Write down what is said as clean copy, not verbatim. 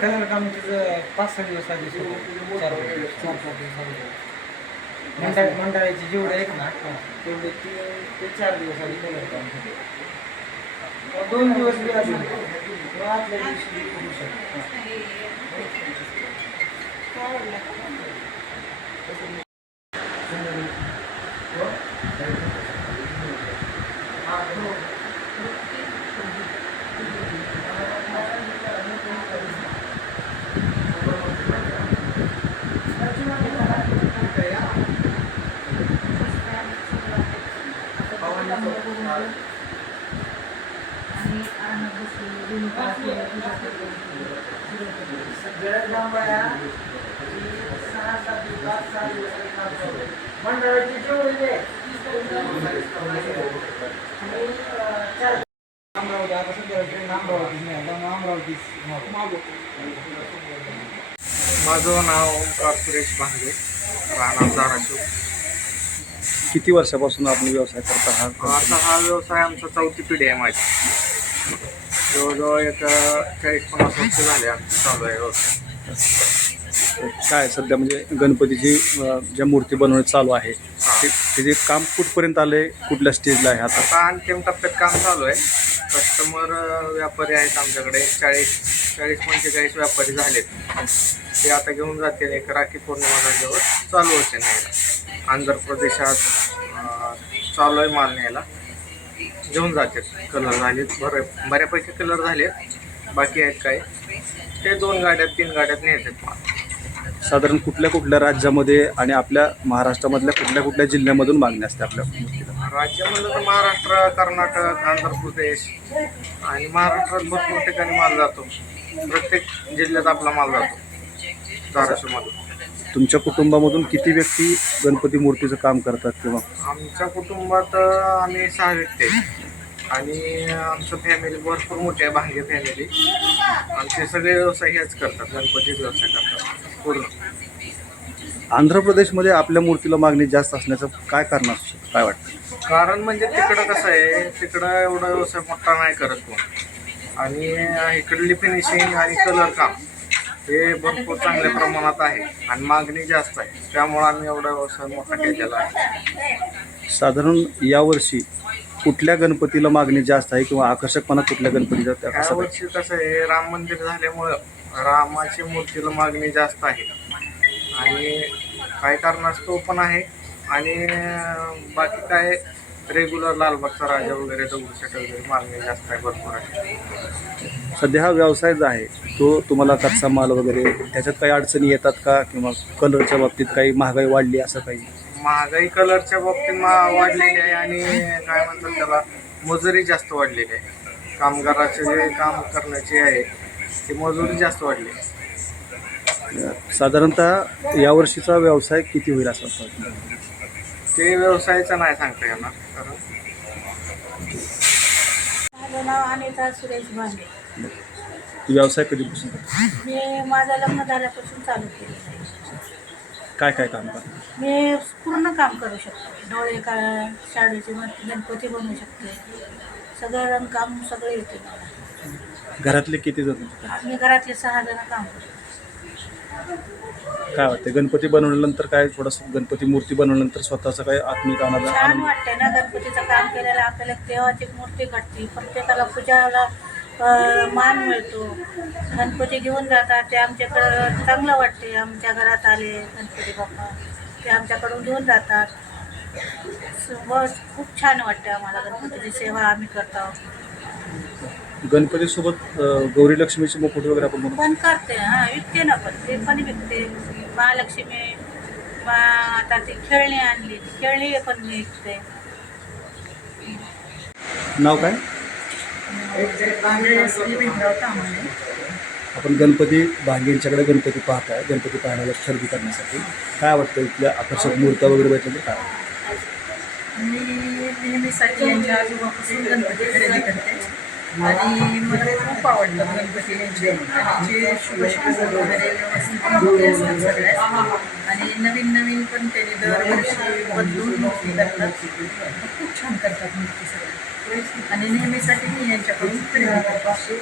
Colour काम तुझं 5-6 दिवस आधी सुरू 4 मंडळाची जेवढे आहेत ना तेवढे 3 ते 4 दिवस आधी कलर काम 2 दिवस बी आधी आदल्या दिवशी करू शकतो. मंडळाची जेवढे अमरावती आता सध्या ट्रेन अमरावती माझं नाव ओंकार सुरेश भांगे, राहणार धाराशिव. किती वर्षापासून आपण व्यवसाय करता आहात? आता हा व्यवसाय आमचा 4थी पिढी आहे माझी. जवळजवळ एक 40-50 वर्ष झाले आमचं चालू आहे व्यवसाय. काय सध्या म्हणजे गणपतीची ज्या मूर्ती बनवणे चालू आहे त्याचे काम कुठपर्यंत आले, कुठल्या स्टेजला आहे आता? आता अंतिम टप्प्यात काम चालू आहे. कस्टमर व्यापारी आहेत आमच्याकडे 40-45 व्यापारी झालेत. ते आता घेऊन जातील. एक राखी पौर्णिमा झाल्यावर चालू होते न्यायला. आंध्र प्रदेशात चालू आहे माल न्यायला, घेऊन जाते. कलर झालेत, बऱ्यापैकी कलर झालेत, बाकी आहेत काय ते 2 गाड्यात 3 गाड्यात न्यायचे माल. साधारण कुठल्या कुठल्या राज्यामध्ये आणि आपल्या महाराष्ट्रामधल्या कुठल्या कुठल्या जिल्ह्यामधून मागणी असते आपल्या मूर्तीला? राज्यामध्ये तर महाराष्ट्र, कर्नाटक, आंध्र प्रदेश आणि महाराष्ट्रात भरपूर ठिकाणी माल जातो. प्रत्येक जिल्ह्यात आपला माल जातो धाराशिवमधून. तुमच्या कुटुंबामधून किती व्यक्ती गणपती मूर्तीचं काम करतात किंवा आमच्या कुटुंबात आम्ही 6 व्यक्ती आहेत आणि आमचं फॅमिली भरपूर मोठी आहे, भांगे फॅमिली. आमचे सगळे व्यवसाय हेच करतात, गणपतीच व्यवसाय करतात पूर्ण. आंध्र प्रदेशमध्ये आपल्या मूर्तीला मागणी जास्त असण्याचं काय कारण असू शकतं, काय वाटतं? कारण म्हणजे तिकडं कसं आहे, तिकडं एवढा व्यवसाय मोठा नाही करत कोण. आणि इकडली फिनिशिंग आणि कलर काम हे भरपूर चांगल्या प्रमाणात आहे आणि मागणी जास्त आहे, त्यामुळं आम्ही एवढा व्यवसाय मोठा केलेला आहे. साधारण यावर्षी कुठल्या गणपतीला मागणी जास्त आहे किंवा आकर्षकपणा कुठल्या गणपतीचा असं काय? यावर्षी कसं आहे, राम मंदिर झाल्यामुळं रामाची मूर्तीला मागणी जास्त आहे आणि काही कारणास्तव पण आहे. आणि बाकी काय रेग्युलर लालबागचा राजा वगैरे, दगडूशेठ वगैरे मागणी जास्त आहे, भरपूर आहे. सध्या हा व्यवसाय जो आहे तो तुम्हाला कच्चा माल वगैरे त्याच्यात काही अडचणी येतात का किंवा कलरच्या बाबतीत काही महागाई वाढली असं काही? महागाई कलरच्या बाबतीत वाढलेली आहे आणि काय म्हणतात त्याला, मजुरी जास्त वाढलेली आहे. कामगाराचे जे काम करण्याचे आहे ते मजुरी जास्त वाढली आहे. साधारणतः यावर्षीचा व्यवसाय किती होईल असं वाटतं? ते व्यवसायाचं नाही सांगता येणार, कारण माझं नाव अनिता सुरेश भांगे. व्यवसाय कधीपासून करता? मी माझं लग्न झाल्यापासून चालू केलेलं आहे. काय काय काम करता? मी पूर्ण काम करू शकते. डोळे का शाडूचे गणपती बनवू शकते. सगळं रंगकाम सगळं येते मला. घरातले किती जण? मी घरातले 6 जण काम करते. काय वाटतं गणपती बनवल्यानंतर काय थोडंसं गणपती मूर्ती बनवल्यानंतर स्वतःचं काय आत्मिक छान आनंद? वाटते ना गणपतीचं काम केलेलं. आपल्याला देवाची मूर्ती घडते, प्रत्येकाला पूजाला मान मिळतो. गणपती घेऊन जातात, ते आमच्याकडं चांगलं वाटते. आमच्या घरात आले गणपती बाप्पा, ते आमच्याकडून घेऊन जातात. खूप छान वाटते आम्हाला. गणपतीची सेवा आम्ही करतो. गणपतीसोबत गौरी लक्ष्मीचे मुकुट वगैरे आपण बनवतो. पण करते, हां विकते ना, पण ते पण विकते. महालक्ष्मी आता ती खेळणी आणली, ती खेळणी पण मी विकते. नाव काय? तामाणे. आपण गणपती भांगेंच्याकडे गणपती पाहताय, गणपती पाहण्याला खरेदी करण्यासाठी काय वाटतं इथल्या आकर्षक मूर्त्या वगैरे भेटले काय? मी नेहमीसाठी यांच्या आजोबापासून गणपती खरेदी करते आणि मला खूप आवडतं गणपती यांचे शुभशुभ वगैरे व्यवस्थित असतात सगळ्या. आणि नवीन नवीन पण त्यांनी दरवर्षी बदलून मूर्ती करतात. खूप छान करतात मूर्ती सगळ्या आणि नेहमीसाठी मी यांच्याकडून खरेदी करते.